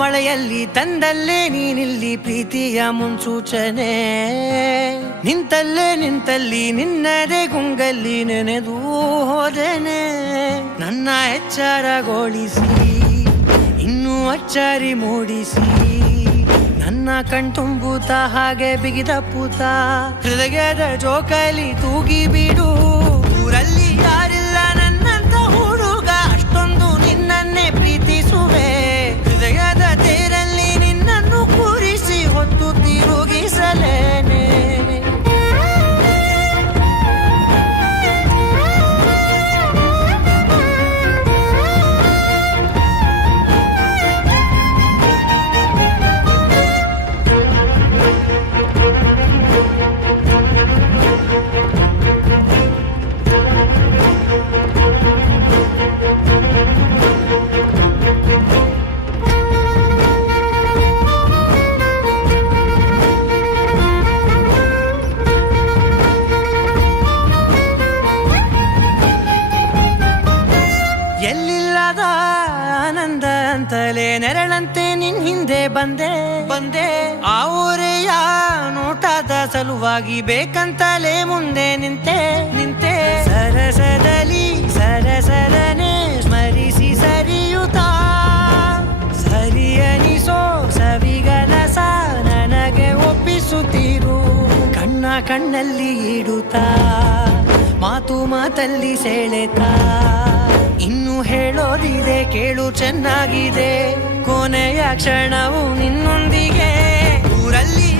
ಮಳೆಯಲ್ಲಿ ತಂದಲ್ಲೇ ನೀನಿಲ್ಲಿ ಪ್ರೀತಿಯ ಮುನ್ಸೂಚನೆ, ನಿಂತಲ್ಲಿ ನಿನ್ನದೇ ಗುಂಗಲ್ಲಿ ನೆನೆದು ಹೋದೆನೆ. ನನ್ನ ಎಚ್ಚರಗೊಳಿಸಿ ಇನ್ನೂ ಅಚ್ಚರಿ ಮೂಡಿಸಿ, ನನ್ನ ಕಣ್ತುಂಬುತ್ತ ಹಾಗೆ ಬಿಗಿದ ಪೂತ ಹೃದಯದ ಜೋಕಾಲಿ ತೂಗಿ ಬಿಡು. ಊರಲ್ಲಿ ಯಾರಿಲ್ಲ ನನ್ನಂತ ಹುಡುಗ, ಅಷ್ಟೊಂದು ನಿನ್ನನ್ನೇ ಪ್ರೀತಿಸುವೆ. ಹೃದಯದ ತೇರಲ್ಲಿ ನಿನ್ನನ್ನು ಕೂರಿಸಿ ಹೊತ್ತು ತಿರುಗಿಸಲೇನೆ. ಎಲ್ಲಿಲ್ಲದ ಆನಂದ ಅಂತಲೇ ನೆರಳಂತೆ ನಿನ್ ಹಿಂದೆ ಬಂದೆ. ಆ ಊರೆಯ ನೋಟದ ಸಲುವಾಗಿ ಬೇಕಂತಲೇ ಮುಂದೆ ನಿಂತೆ. ಸರಸದಲ್ಲಿ ಸರಸರನೆ ಸ್ಮರಿಸಿ ಸರಿಯುತ್ತಾ, ಸರಿಯನಿಸೋ ಸವಿಗನಸ ನನಗೆ ಒಪ್ಪಿಸುತ್ತೀರು. ಕಣ್ಣಲ್ಲಿ ಇಡುತ್ತಾ, ಮಾತಲ್ಲಿ ಸೆಳೆತಾ, ಇನ್ನು ಹೇಳೋದಿದೆ ಕೇಳು ಚೆನ್ನಾಗಿದೆ. ಕೊನೆಯ ಕ್ಷಣವು ನಿನ್ನೊಂದಿಗೆ. ಊರಲ್ಲಿ